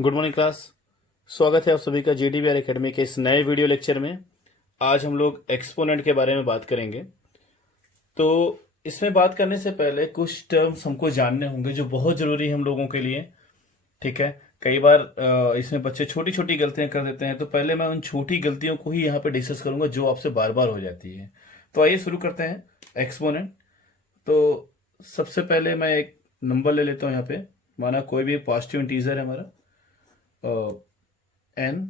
Good morning class. स्वागत है आप सभी का JDBR एकेडमी के इस नए वीडियो लेक्चर में। आज हम लोग एक्सपोनेंट के बारे में बात करेंगे। तो इसमें बात करने से पहले कुछ टर्म्स हमको जानने होंगे जो बहुत ज़रूरी है हम लोगों के लिए। ठीक है, कई बार इसमें बच्चे छोटी छोटी गलतियां कर देते हैं, तो पहले मैं उन छोटी गलतियों को ही यहाँ पे डिस्कस करूंगा जो आपसे बार बार हो जाती है। तो आइए शुरू करते हैं एक्सपोनेंट। तो सबसे पहले मैं एक नंबर ले लेता हूँ यहाँ पे, माना कोई भी पॉजिटिव इंटीजर है हमारा n,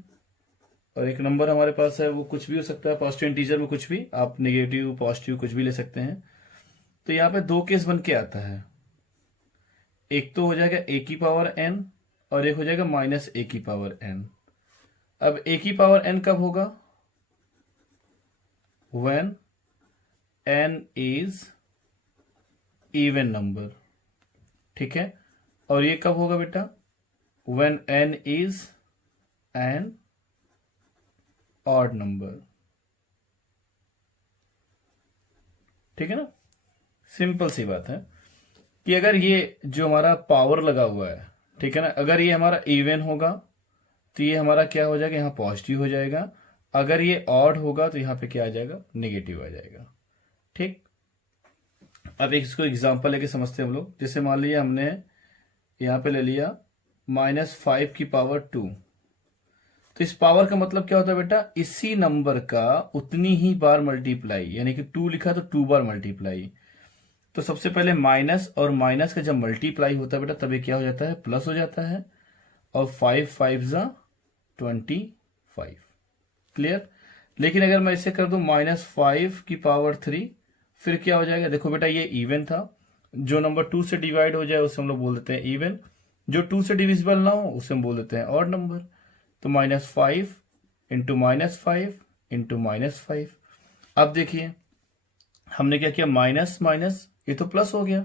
और एक नंबर हमारे पास है, वो कुछ भी हो सकता है पॉजिटिव इंटीजर में, कुछ भी आप नेगेटिव पॉजिटिव कुछ भी ले सकते हैं। तो यहाँ पे दो केस बन के आता है, एक तो हो जाएगा a की पावर n और एक हो जाएगा माइनस a की पावर n। अब a की पावर n कब होगा? when n is even number. ठीक है, और ये कब होगा बेटा? when n is an odd number। ठीक है ना, सिंपल सी बात है कि अगर ये जो हमारा पावर लगा हुआ है, ठीक है ना, अगर ये हमारा इवन होगा तो ये हमारा क्या हो जाएगा, यहाँ पॉजिटिव हो जाएगा। अगर ये ऑड होगा तो यहाँ पे क्या आ जाएगा, नेगेटिव आ जाएगा। ठीक, अब एक इसको एग्जांपल लेके समझते हैं हम लोग। जैसे मान लिया हमने यहाँ पे ले लिया -5 की पावर 2। तो इस पावर का मतलब क्या होता है बेटा, इसी नंबर का उतनी ही बार मल्टीप्लाई, यानी कि 2 लिखा तो 2 बार मल्टीप्लाई। तो सबसे पहले माइनस और माइनस का जब मल्टीप्लाई होता है बेटा, तभी क्या हो जाता है, प्लस हो जाता है। और 5 5 जा 25। क्लियर। लेकिन अगर मैं इसे कर दूं -5 की पावर 3, फिर क्या हो जाएगा? देखो बेटा, ये इवन था, जो नंबर 2 से डिवाइड हो जाए उसे हम लोग बोल देते हैं इवन, जो 2 से डिविजिबल ना हो उसे हम बोल देते हैं ऑड नंबर। तो -5 इंटू -5 इंटू -5। अब देखिए हमने क्या किया, माइनस माइनस, ये तो प्लस हो गया,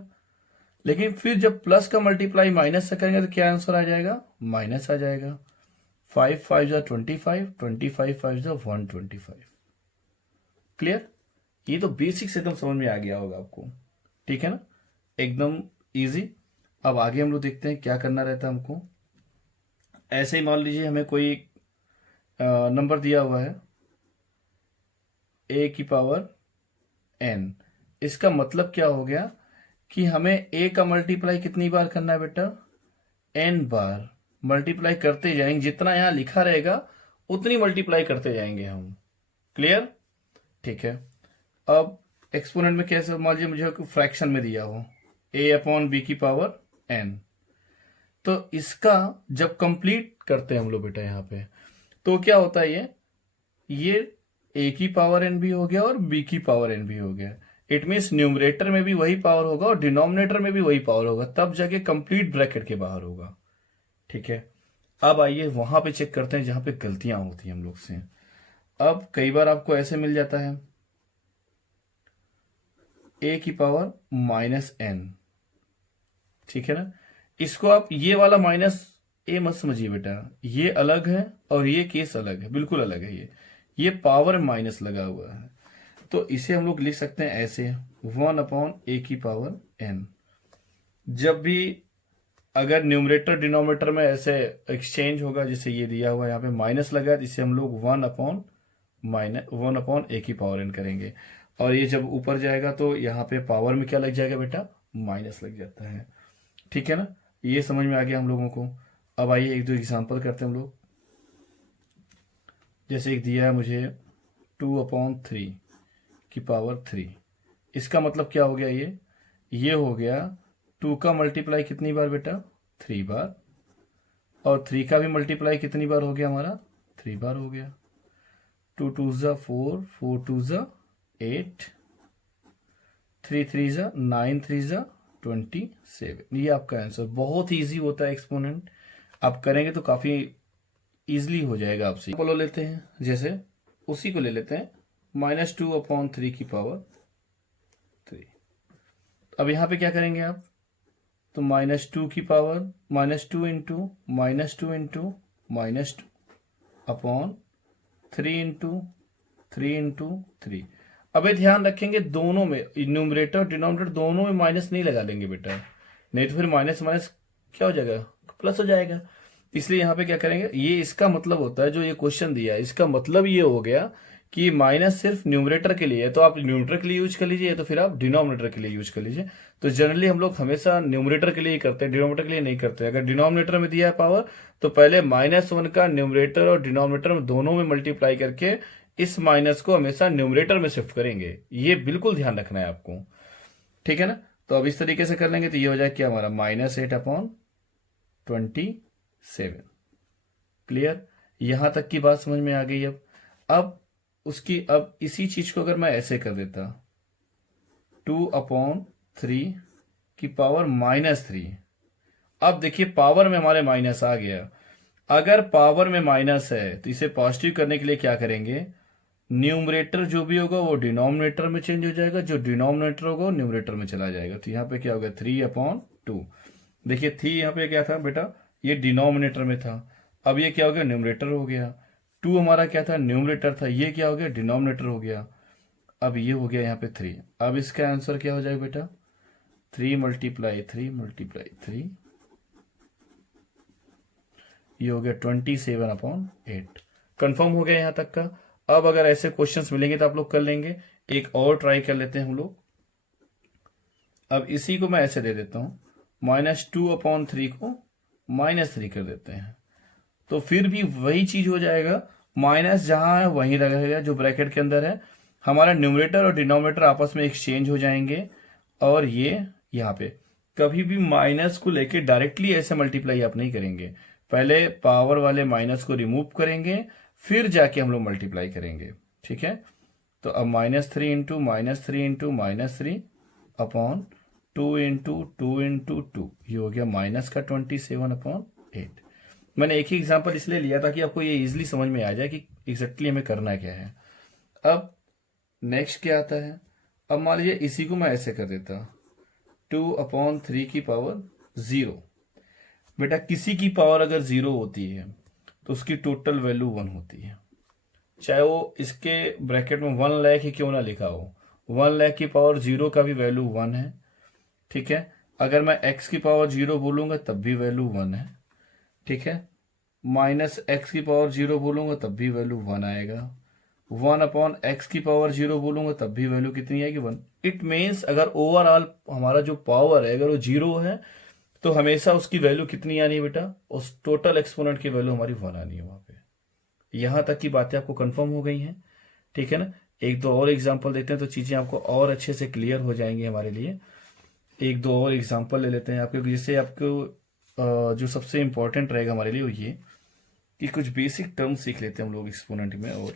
लेकिन फिर जब प्लस का मल्टीप्लाई माइनस से करेंगे तो क्या आंसर आ जाएगा, माइनस आ जाएगा। 5 5 जा 25, 25 5 जा 125। क्लियर। ये तो बेसिक्स एकदम समझ में आ गया होगा आपको। ठीक है ना, एकदम इजी। अब आगे हम लोग देखते हैं क्या करना रहता है हमको। ऐसे ही मान लीजिए हमें कोई नंबर दिया हुआ है a की पावर n। इसका मतलब क्या हो गया कि हमें a का मल्टीप्लाई कितनी बार करना है बेटा, n बार मल्टीप्लाई करते जाएंगे, जितना यहां लिखा रहेगा उतनी मल्टीप्लाई करते जाएंगे हम। क्लियर। ठीक है, अब एक्सपोनेंट में कैसे, मान लीजिए मुझे फ्रैक्शन में दिया हो a अपॉन b की पावर n। तो इसका जब कंप्लीट करते हैं हम लोग बेटा यहाँ पे, तो क्या होता है, ये a की पावर n भी हो गया और b की पावर n भी हो गया। इट मीन्स न्यूमरेटर में भी वही पावर होगा और डिनोमिनेटर में भी वही पावर होगा, तब जाके कंप्लीट ब्रैकेट के बाहर होगा। ठीक है, अब आइए वहां पे चेक करते हैं जहां पे गलतियां होती हैं हम लोग से। अब कई बार आपको ऐसे मिल जाता है a की पावर -n। ठीक है ना, इसको आप ये वाला माइनस ए मत समझिए बेटा, ये अलग है और ये केस अलग है, बिल्कुल अलग है। ये पावर माइनस लगा हुआ है, तो इसे हम लोग लिख सकते हैं ऐसे 1 अपॉन a की पावर n। जब भी अगर न्यूमरेटर डिनोमिनेटर में ऐसे एक्सचेंज होगा, जैसे ये दिया हुआ यहाँ पे माइनस लगा है, तो इसे हम लोग 1 अपॉन a की पावर n करेंगे। और ये जब ऊपर जाएगा तो यहाँ पे पावर में क्या लग जाएगा बेटा, माइनस लग जाता है। ठीक है ना, ये समझ में आ गया हम लोगों को। अब आइए एक दो एग्जांपल करते हैं हम लोग। जैसे एक दिया है मुझे 2 अपॉन 3 की पावर 3। इसका मतलब क्या हो गया, ये हो गया 2 का मल्टीप्लाई कितनी बार बेटा, 3 बार, और 3 का भी मल्टीप्लाई कितनी बार हो गया हमारा, 3 बार हो गया। 2 2 जा 4, 4 2 जा 8, 3 3 जा 9, 3 जा 27। ये आपका आंसर। बहुत ही इजी होता है एक्सपोनेंट, आप करेंगे तो काफी इजीली हो जाएगा आपसे। बोलो लेते हैं, जैसे उसी को ले लेते हैं -2 अपॉन 3 की पावर 3। अब यहां पे क्या करेंगे आप, तो -2 की पावर -2 इंटू -2 अपॉन 3 इंटू 3। अब ये ध्यान रखेंगे दोनों में, न्यूमरेटर और डिनोमिनेटर दोनों में माइनस नहीं लगा लेंगे बेटा, नहीं तो फिर माइनस माइनस क्या हो जाएगा, प्लस हो जाएगा। इसलिए यहाँ पे क्या करेंगे, ये इसका मतलब होता है, जो ये क्वेश्चन दिया है इसका मतलब ये हो गया कि माइनस सिर्फ न्यूमरेटर के लिए है, तो आप न्यूमरेटर के लिए यूज कर लीजिए, तो फिर आप डिनोमिनेटर के लिए यूज कर लीजिए। तो जनरली हम लोग हमेशा न्यूमरेटर के लिए ही करते हैं, डिनोमिनेटर के लिए नहीं करते। अगर डिनोमिनेटर में दिया है पावर, तो पहले -1 का न्यूमरेटर और डिनोमिनेटर में दोनों में मल्टीप्लाई करके इस माइनस को हमेशा न्यूमरेटर में शिफ्ट करेंगे। ये बिल्कुल ध्यान रखना है आपको, ठीक है ना। तो अब इस तरीके से कर लेंगे तो ये हो जाए क्या हमारा -8/27। क्लियर, यहां तक की बात समझ में आ गई। अब इसी चीज को अगर मैं ऐसे कर देता, 2/3 की पावर -3। अब देखिए पावर में हमारे माइनस आ गया। अगर पावर में माइनस है तो इसे पॉजिटिव करने के लिए क्या करेंगे, न्यूमरेटर जो भी होगा वो डिनोमिनेटर में चेंज हो जाएगा, जो डिनोमिनेटर होगा वो न्यूमरेटर में चला जाएगा। तो यहाँ पे क्या होगा 3/2। देखिए 3 यहाँ पे क्या था बेटा, ये डिनोमिनेटर में था, अब ये क्या हो गया न्यूमरेटर हो गया। 2 हमारा क्या था, न्यूमरेटर था, ये क्या हो गया डिनोमिनेटर हो गया। अब ये हो गया यहाँ पे 3। अब इसका आंसर क्या हो जाएगा बेटा, 3 × 3 × 3, ये हो गया 27/8। कंफर्म हो गया यहां तक का। अब अगर ऐसे क्वेश्चंस मिलेंगे तो आप लोग कर लेंगे। एक और ट्राई कर लेते हैं हम लोग। अब इसी को मैं ऐसे दे देता हूं, -2/3 को -3 कर देते हैं, तो फिर भी वही चीज हो जाएगा, माइनस जहां है वहीं रहेगा जो ब्रैकेट के अंदर है। हमारा न्यूमरेटर और डिनोमिनेटर आपस में एक्सचेंज हो जाएंगे, और ये यहाँ पे कभी भी माइनस को लेके डायरेक्टली ऐसे मल्टीप्लाई आप नहीं करेंगे, पहले पावर वाले माइनस को रिमूव करेंगे, फिर जाके हम लोग मल्टीप्लाई करेंगे, ठीक है। तो अब -3 × -3 × -3/2 ये हो गया माइनस का 27/8। मैंने एक ही एग्जांपल इसलिए लिया ताकि आपको ये इजीली समझ में आ जाए कि एग्जैक्टली हमें करना क्या है। अब नेक्स्ट क्या आता है, अब मान लीजिए इसी को मैं ऐसे कर देता, 2/3 की पावर 0। बेटा किसी की पावर अगर 0 होती है तो उसकी टोटल वैल्यू 1 होती है, चाहे वो इसके ब्रैकेट में 1 लाख ही क्यों ना लिखा हो, 1 लाख की पावर 0 का भी वैल्यू 1 है, ठीक है। अगर मैं x की पावर 0 बोलूंगा तब भी वैल्यू 1 है, ठीक है। -x की पावर 0 बोलूंगा तब भी वैल्यू 1 आएगा। 1/x की पावर 0 बोलूंगा तब भी वैल्यू कितनी आएगी 1। इट मीन्स अगर ओवरऑल हमारा जो पावर है अगर वो 0 है तो हमेशा उसकी वैल्यू कितनी आनी है बेटा, उस टोटल एक्सपोनेंट की वैल्यू हमारी 1 आनी है वहां पे। यहां तक की बातें आपको कंफर्म हो गई हैं, ठीक है ना। एक दो और एग्जांपल देते हैं तो चीजें आपको और अच्छे से क्लियर हो जाएंगी हमारे लिए। एक दो और एग्जांपल ले लेते हैं आपके, जिससे आपको जो सबसे इंपॉर्टेंट रहेगा हमारे लिए वो ये कि कुछ बेसिक टर्म सीख लेते हैं हम लोग एक्सपोनेंट में। और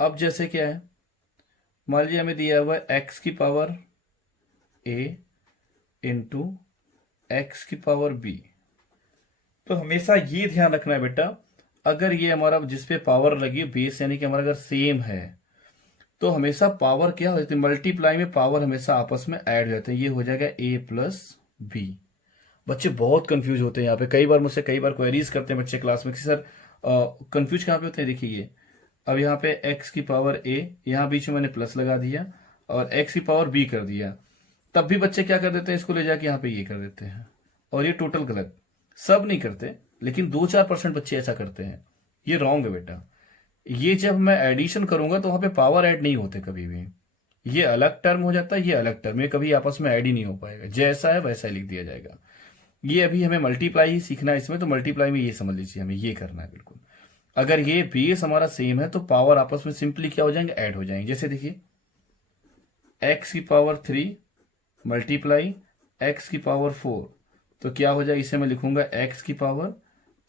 अब जैसे क्या है, मान लीजिए हमें दिया हुआ है x की पावर a इंटू एक्स की पावर b। तो हमेशा ये ध्यान रखना है बेटा, अगर ये हमारा जिस पे पावर लगी बेस यानी कि हमारा अगर सेम है तो हमेशा पावर क्या हो जाती है, मल्टीप्लाई में पावर हमेशा आपस में ऐड हो जाते हैं। ये हो जाएगा a+b। बच्चे बहुत कंफ्यूज होते हैं यहाँ पे, कई बार मुझसे कई बार क्वेरीज करते हैं बच्चे क्लास में कि सर कंफ्यूज कहाँ पे होते हैं। देखिए ये अब यहाँ पे x की पावर a, यहाँ बीच में मैंने प्लस लगा दिया और x की पावर b कर दिया, तब भी बच्चे क्या कर देते हैं, इसको ले जाके यहाँ पे ये कर देते हैं, और ये टोटल गलत। सब नहीं करते लेकिन 2-4% बच्चे ऐसा करते हैं, ये रॉन्ग है बेटा। ये जब मैं एडिशन करूंगा तो वहां पे पावर ऐड नहीं होते कभी भी, ये अलग टर्म हो जाता है, ये अलग टर्म, ये कभी आपस में ऐड ही नहीं हो पाएगा, जैसा है वैसा ही लिख दिया जाएगा। ये अभी हमें मल्टीप्लाई ही सीखना है इसमें, तो मल्टीप्लाई में ये समझ लीजिए हमें ये करना है बिल्कुल। अगर ये बेस हमारा सेम है तो पावर आपस में सिंपली क्या हो जाएंगे, ऐड हो जाएंगे। जैसे देखिए x की पावर 3 मल्टीप्लाई x की पावर 4, तो क्या हो जाएगा, इसे मैं लिखूंगा x की पावर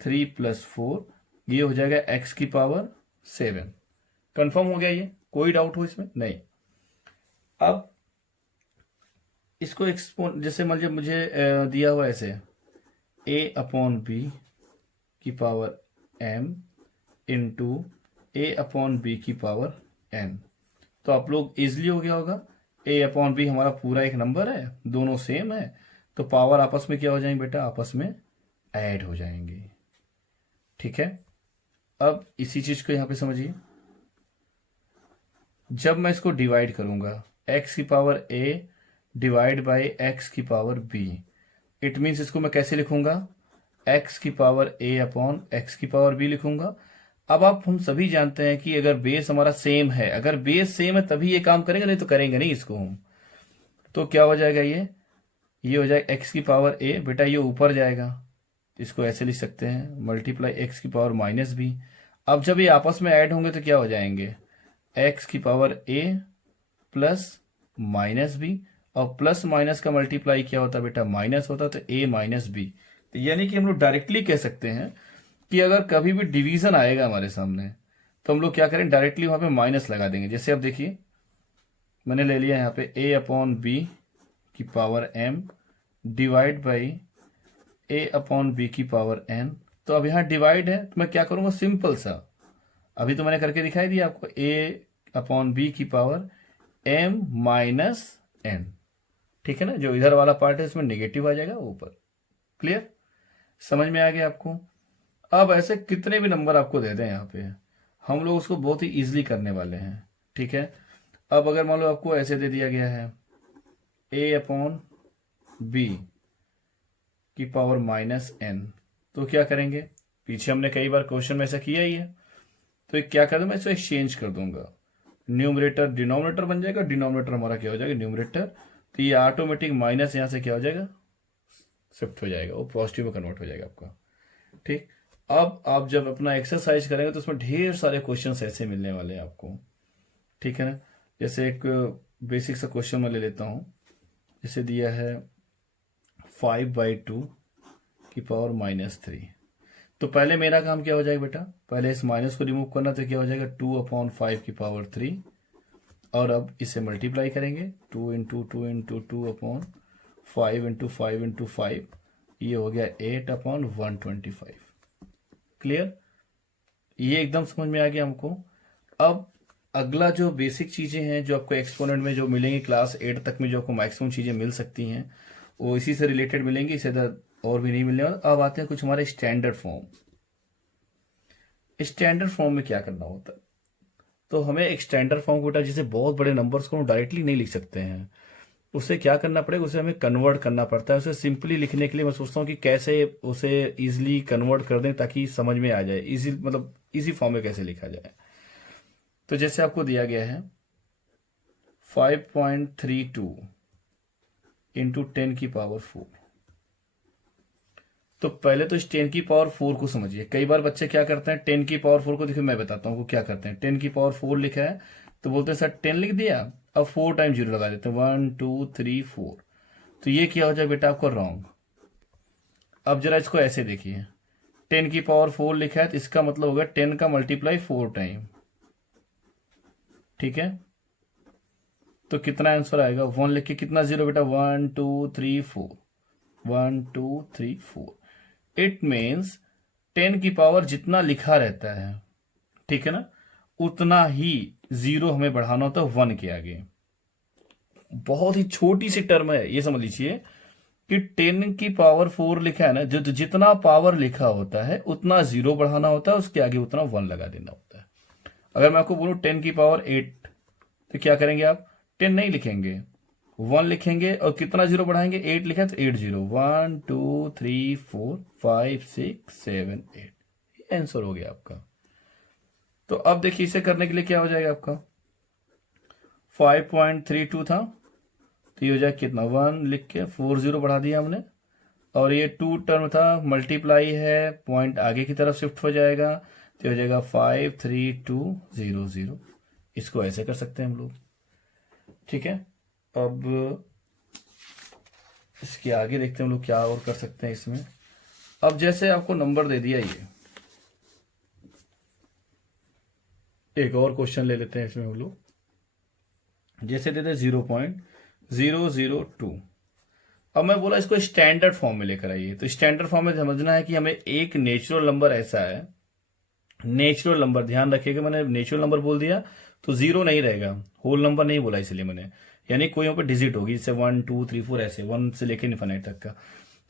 3 + 4, ये हो जाएगा x की पावर 7। कंफर्म हो गया, ये कोई डाउट हो इसमें नहीं। अब इसको जैसे मान लीजिए मुझे दिया हुआ ऐसे a/b की पावर m इंटू a/b की पावर n, तो आप लोग इजिली हो गया होगा। a/b हमारा पूरा एक नंबर है, दोनों सेम है, तो पावर आपस में क्या हो जाएंगे बेटा, आपस में ऐड हो जाएंगे, ठीक है। अब इसी चीज को यहां पे समझिए, जब मैं इसको डिवाइड करूंगा एक्स की power a divide by x की पावर b। इट मीन्स इसको मैं कैसे लिखूंगा, x की पावर a अपॉन एक्स की पावर b लिखूंगा। अब आप हम सभी जानते हैं कि अगर बेस हमारा सेम है, अगर बेस सेम है तभी ये काम करेंगे, नहीं तो करेंगे नहीं इसको हम। तो क्या हो जाएगा, ये हो जाएगा x की पावर a, बेटा ये ऊपर जाएगा, इसको ऐसे लिख सकते हैं मल्टीप्लाई एक्स की पावर माइनस b। अब जब ये आपस में ऐड होंगे तो क्या हो जाएंगे, x की power a plus minus b, और प्लस माइनस का मल्टीप्लाई क्या होता है बेटा, माइनस होता है, तो a माइनस b। तो यानी कि हम लोग डायरेक्टली कह सकते हैं कि अगर कभी भी डिवीजन आएगा हमारे सामने तो हम लोग क्या करें, डायरेक्टली वहां पे माइनस लगा देंगे। जैसे अब देखिए मैंने ले लिया यहाँ पे a अपॉन बी की power m divide by a upon B की पावर n। तो अब यहाँ डिवाइड है तो मैं क्या करूंगा, सिंपल सा, अभी तो मैंने करके दिखाई दिया आपको, a अपॉन बी की पावर m माइनस n। ठीक है ना, जो इधर वाला पार्ट है इसमें नेगेटिव आ जाएगा ऊपर। क्लियर, समझ में आ गया आपको। अब ऐसे कितने भी नंबर आपको दे दें यहाँ पे, हम लोग उसको बहुत ही इजीली करने वाले हैं। ठीक है, अब अगर मान लो आपको ऐसे दे दिया गया है a अपॉन बी की पावर माइनस n, तो क्या करेंगे, पीछे हमने कई बार क्वेश्चन में ऐसा किया ही है। तो एक क्या कर दूं, मैं इसको एक्सचेंज कर दूंगा, न्यूमरेटर डिनोमिनेटर बन जाएगा, डिनोमिनेटर हमारा क्या हो जाएगा न्यूमरेटर, तो ये ऑटोमेटिक माइनस यहां से क्या हो जाएगा, शिफ्ट हो जाएगा, वो पॉजिटिव में कन्वर्ट हो जाएगा आपका। ठीक, अब आप जब अपना एक्सरसाइज करेंगे तो उसमें ढेर सारे क्वेश्चन ऐसे मिलने वाले हैं आपको। ठीक है ना, जैसे एक बेसिक सा क्वेश्चन मैं ले लेता हूं, जैसे दिया है 5/2 की पावर -3। तो पहले मेरा काम क्या हो जाएगा बेटा, पहले इस माइनस को रिमूव करना, तो क्या हो जाएगा 2/5 की पावर 3, और अब इसे मल्टीप्लाई करेंगे 2 इंटू 2 इंटू 2/5 इंटू 5 इंटू 5, ये हो गया 8/125। क्लियर, ये एकदम समझ में आ गया हमको। अब अगला जो बेसिक चीजें हैं जो आपको एक्सपोनेंट में जो मिलेंगी क्लास 8 तक में, जो आपको मैक्सिमम चीजें मिल सकती हैं वो इसी से रिलेटेड मिलेंगी, इससे और भी नहीं मिलने वाला। अब आते हैं कुछ हमारे स्टैंडर्ड फॉर्म। स्टैंडर्ड फॉर्म में क्या करना होता है, तो हमें एक स्टैंडर्ड फॉर्म बेटा जिसे बहुत बड़े नंबर्स को डायरेक्टली नहीं लिख सकते हैं, उसे क्या करना पड़ेगा, उसे हमें कन्वर्ट करना पड़ता है। उसे सिंपली लिखने के लिए मैं सोचता हूँ कि कैसे उसे इजिली कन्वर्ट कर दें ताकि समझ में आ जाए, इजी मतलब इजी फॉर्म में कैसे लिखा जाए। तो जैसे आपको दिया गया है 5.32 इंटू 10 की पावर 4। तो पहले तो इस 10 की पावर 4 को समझिए। कई बार बच्चे क्या करते हैं, 10 की पावर 4 को, देखिए मैं बताता हूँ वो क्या करते हैं। 10 की पावर 4 लिखा है तो बोलते हैं सर 10 लिख दिया, अब 4 टाइम 0 लगा देते हैं, 1 2 3 4। तो ये क्या हो जाए बेटा आपको, रॉन्ग। अब जरा इसको ऐसे देखिए, 10 की पावर 4 लिखा है तो इसका मतलब होगा 10 का मल्टीप्लाई 4 टाइम। ठीक है, तो कितना आंसर आएगा, 1 लिख के कितना 0 बेटा, 1 2 3 4, 1 2 3 4। इट मीन्स 10 की पावर जितना लिखा रहता है, ठीक है ना, उतना ही 0 हमें बढ़ाना होता है 1 के आगे। बहुत ही छोटी सी टर्म है, ये समझ लीजिए कि 10 की पावर 4 लिखा है ना, जितना पावर लिखा होता है उतना 0 बढ़ाना होता है, उसके आगे उतना 1 लगा देना होता है। अगर मैं आपको बोलूं 10 की पावर 8, तो क्या करेंगे आप, 10 नहीं लिखेंगे, 1 लिखेंगे, और कितना 0 बढ़ाएंगे, 8 लिखा है तो 8 0, 1 2 3 4 5 6 7 8, ये आंसर हो गया आपका। तो अब देखिए इसे करने के लिए क्या हो जाएगा आपका, 5.32 था तो ये हो जाएगा कितना, 1 लिख के 4 0 बढ़ा दिया हमने, और ये 2 टर्म था, मल्टीप्लाई है, पॉइंट आगे की तरफ शिफ्ट हो जाएगा, तो हो जाएगा 5 3 2 0 0। इसको ऐसे कर सकते हैं हम लोग। ठीक है, अब इसके आगे देखते हैं हम लोग क्या और कर सकते हैं इसमें। अब जैसे आपको नंबर दे दिया, ये एक और क्वेश्चन ले लेते हैं इसमें हम लोग, जैसे देते 0.002। अब मैं बोला इसको स्टैंडर्ड फॉर्म में लेकर आइए, तो स्टैंडर्ड फॉर्म में समझना है कि हमें एक नेचुरल नंबर ऐसा है, नेचुरल नंबर, ध्यान रखिएगा मैंने नेचुरल नंबर बोल दिया तो 0 नहीं रहेगा, होल नंबर नहीं बोला इसलिए मैंने, यानी कोई यहाँ पे डिजिट होगी, जैसे 1 2 3 4 ऐसे 1 से लेके इनफिनिट तक का।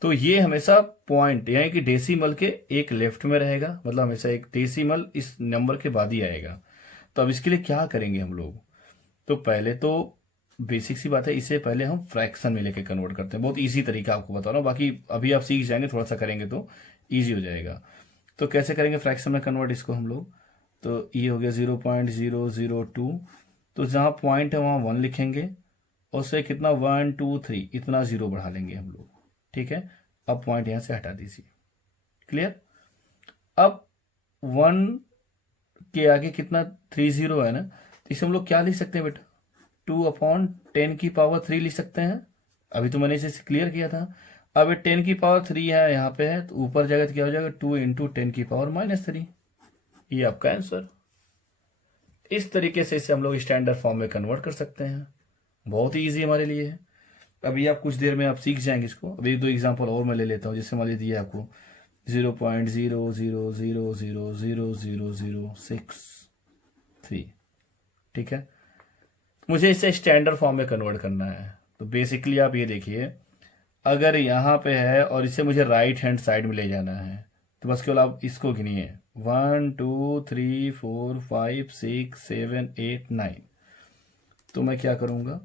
तो ये हमेशा पॉइंट यानी कि डेसिमल के एक लेफ्ट में रहेगा, मतलब हमेशा एक डेसिमल इस नंबर के बाद ही आएगा। तो अब इसके लिए क्या करेंगे हम लोग, तो पहले तो बेसिक सी बात है, इसे पहले हम फ्रैक्शन में लेके कन्वर्ट करते हैं। बहुत इजी तरीका आपको बता रहा हूँ, बाकी अभी आप सीख जाएंगे, थोड़ा सा करेंगे तो इजी हो जाएगा। तो कैसे करेंगे फ्रैक्शन में कन्वर्ट इसको हम लोग, तो ये हो गया 0.002, तो जहाँ पॉइंट है वहाँ 1 लिखेंगे, और से कितना 1 2 3 इतना 0 बढ़ा लेंगे हम लोग, ठीक है। अब पॉइंट यहाँ से हटा दीजिए, क्लियर। अब 1 के आगे कितना 30 है ना, तो इसे हम लोग क्या लिख सकते हैं बेटा, 2/10⁻³ लिख सकते हैं। अभी तो मैंने इसे क्लियर किया था। अब ये 10⁻³ है यहाँ पे है, तो ऊपर जाएगा तो क्या हो जाएगा 2 × 10⁻³ ये आपका आंसर। इस तरीके से इसे हम लोग स्टैंडर्ड फॉर्म में कन्वर्ट कर सकते हैं, बहुत ही ईजी हमारे लिए है। अभी आप कुछ देर में आप सीख जाएंगे इसको। अब 1-2 एग्जाम्पल और मैं ले लेता हूँ, जैसे मान लीजिए आपको 0.000000063, ठीक है। मुझे इसे स्टैंडर्ड फॉर्म में कन्वर्ट करना है, तो बेसिकली आप ये देखिए, अगर यहाँ पे है और इसे मुझे राइट हैंड साइड में ले जाना है, तो बस केवल आप इसको गिनिए 1 2 3 4 5 6 7 8 9। तो मैं क्या करूँगा,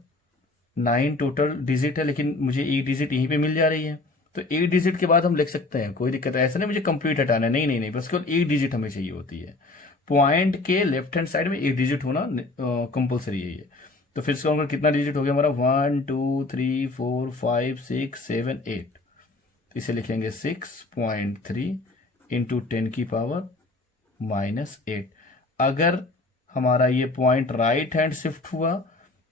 9 टोटल डिजिट है, लेकिन मुझे एक डिजिट यहीं पे मिल जा रही है, तो एक डिजिट के बाद हम लिख सकते हैं, कोई दिक्कत है। ऐसा नहीं मुझे कंप्लीट हटाना है, नहीं नहीं नहीं, बस केवल एक डिजिट हमें चाहिए होती है। पॉइंट के लेफ्ट हैंड साइड में एक डिजिट होना कंपलसरी है ये। तो फिर से कितना डिजिट हो गया हमारा, 1 2 3 4 5 6 7 8। इसे लिखेंगे 6.3 × 10⁻⁻8। अगर हमारा ये पॉइंट राइट हैंड शिफ्ट हुआ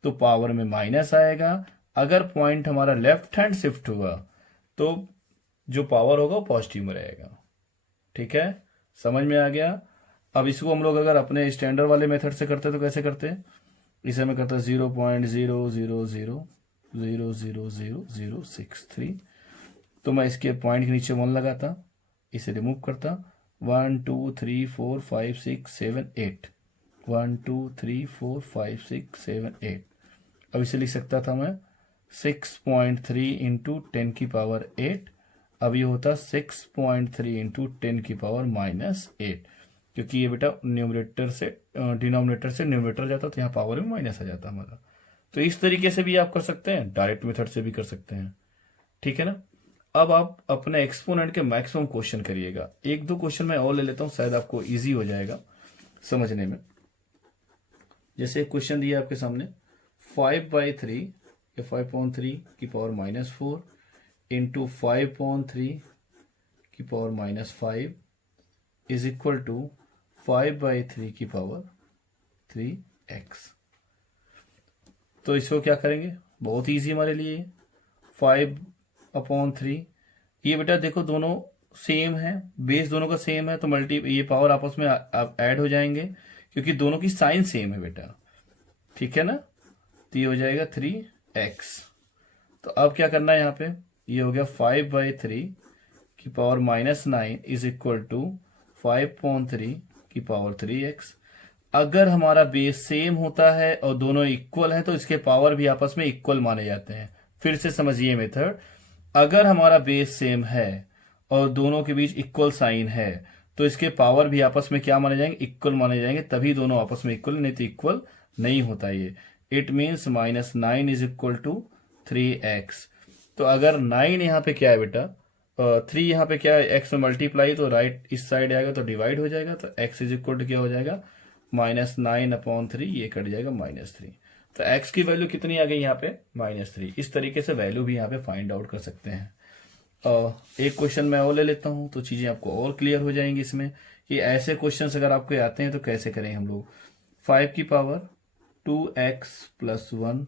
तो पावर में माइनस आएगा, अगर पॉइंट हमारा लेफ्ट हैंड शिफ्ट हुआ तो जो पावर होगा वो पॉजिटिव में रहेगा, ठीक है। समझ में आ गया। अब इसको हम लोग अगर अपने स्टैंडर्ड वाले मेथड से करते तो कैसे करते, इसे मैं करता 0.000000063, तो मैं इसके पॉइंट के नीचे 1 लगाता, इसे रिमूव करता, 1 2 3 4 5 6 7 8, 1 2 3 4 5 6 7 8। अब इसे लिख सकता था मैं 6.3 × 10⁻8। अब ये होता 6.3 × 10⁻⁻8, क्योंकि ये बेटा न्यूमरेटर से डिनोमिनेटर से न्यूमरेटर जाता तो यहाँ पावर में माइनस आ जाता हमारा। तो इस तरीके से भी आप कर सकते हैं, डायरेक्ट मेथड से भी कर सकते हैं, ठीक है ना। अब आप अपने एक्सपोनेंट के मैक्सिमम क्वेश्चन करिएगा। 1-2 क्वेश्चन मैं और ले लेता हूँ, शायद आपको इजी हो जाएगा समझने में। जैसे एक क्वेश्चन दिया आपके सामने, 5/3 या 5/3 की पावर -4 इंटू 5/3 की पावर -5 इज इक्वल टू 5/3 की पावर 3x। तो इसको क्या करेंगे, बहुत ईजी हमारे लिए, 5/3। ये बेटा देखो दोनों सेम है, बेस दोनों का सेम है, तो ये पावर आपस में ऐड हो जाएंगे, क्योंकि दोनों की साइन सेम है बेटा, ठीक है ना। तो ये हो जाएगा 3x। तो अब क्या करना है यहाँ पे, ये हो गया 5/3 की पावर -9 इज इक्वल टू 5/3 की पावर 3x। अगर हमारा बेस सेम होता है और दोनों इक्वल है तो इसके पावर भी आपस में इक्वल माने जाते हैं। फिर से समझिए मेथड, अगर हमारा बेस सेम है और दोनों के बीच इक्वल साइन है तो इसके पावर भी आपस में क्या माने जाएंगे, इक्वल माने जाएंगे, तभी दोनों आपस में इक्वल, नहीं तो इक्वल नहीं होता ये। It means -9 is equal to 3x। तो अगर 9 यहाँ पे क्या है बेटा, 3 यहाँ पे क्या है, x में मल्टीप्लाई, तो राइट इस साइड आएगा तो डिवाइड हो जाएगा, तो x इज इक्वल टू क्या हो जाएगा, -9/3, ये कट जाएगा -3। तो x की वैल्यू कितनी आ गई यहाँ पे, -3। इस तरीके से वैल्यू भी यहाँ पे फाइंड आउट कर सकते हैं। एक क्वेश्चन मैं और ले लेता हूँ, तो चीजें आपको और क्लियर हो जाएंगी इसमें, कि ऐसे क्वेश्चन अगर आपको आते हैं तो कैसे करें हम लोग। 5 की power 2x + 1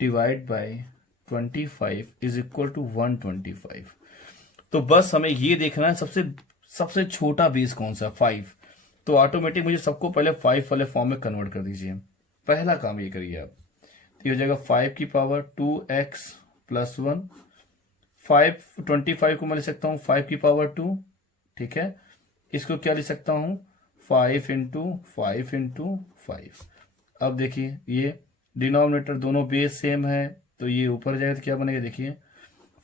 divide by 25 is equal to 125। तो बस हमें ये देखना है सबसे छोटा बेस कौन सा, 5। तो ऑटोमेटिक मुझे सबको पहले 5 वाले फॉर्म में कन्वर्ट कर दीजिए। पहला काम ये करिए आप, तो ये हो जाएगा 5 की पावर 2x + 1, 25 को मैं लिख सकता हूँ 5 की पावर 2, ठीक है। इसको क्या लिख सकता हूँ, 5 × 5 × 5। अब देखिए ये डिनोमिनेटर दोनों बेस सेम है, तो ये ऊपर जाए तो क्या बनेगा, देखिए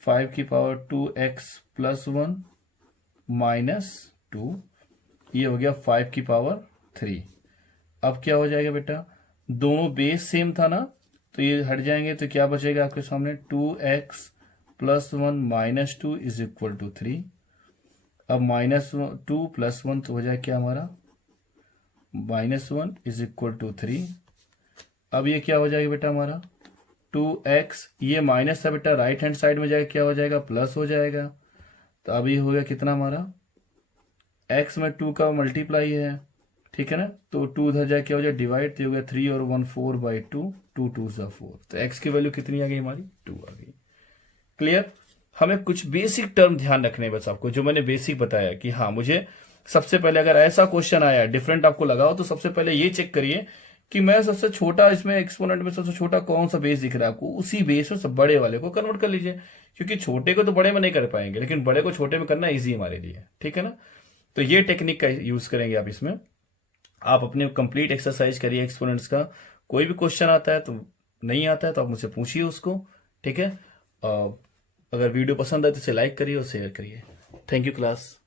5 की पावर 2x + 1 -2, ये हो गया 5 की पावर 3। अब क्या हो जाएगा बेटा, दोनों बेस सेम था ना, तो ये हट जाएंगे तो क्या बचेगा आपके सामने 2x + 1 - 2 = 3। अब -2 + 1 तो हो जाए क्या हमारा -1 = 3। अब ये क्या हो जाएगा बेटा हमारा 2x, ये माइनस था बेटा, राइट हैंड साइड में जाएगा क्या हो जाएगा प्लस हो जाएगा। तो अब ये हो गया कितना हमारा x में 2 का मल्टीप्लाई है, ठीक है ना, तो 2 उधर जाए क्या हो जाए डिवाइड, तो हो गया 3 और 1 4/2, 2 2 सा 4, तो x की वैल्यू कितनी आ गई हमारी 2 आ गई। क्लियर। हमें कुछ बेसिक टर्म ध्यान रखने हैं बस आपको, जो मैंने बेसिक बताया कि हाँ मुझे सबसे पहले अगर ऐसा क्वेश्चन आया डिफरेंट आपको लगाओ तो सबसे पहले ये चेक करिए कि मैं सबसे छोटा इसमें एक्सपोनेंट में सबसे छोटा कौन सा बेस दिख रहा है आपको, उसी बेस में सब बड़े वाले को कन्वर्ट कर लीजिए, क्योंकि छोटे को तो बड़े में नहीं कर पाएंगे लेकिन बड़े को छोटे में करना इजी हमारे लिए, ठीक है ना। तो ये टेक्निक का यूज करेंगे आप इसमें। आप अपने कंप्लीट एक्सरसाइज करिए एक्सपोनेंट्स का। कोई भी क्वेश्चन आता है तो नहीं आता है तो आप मुझसे पूछिए उसको, ठीक है। अगर वीडियो पसंद आए तो इसे लाइक करिए और शेयर करिए। Thank you class.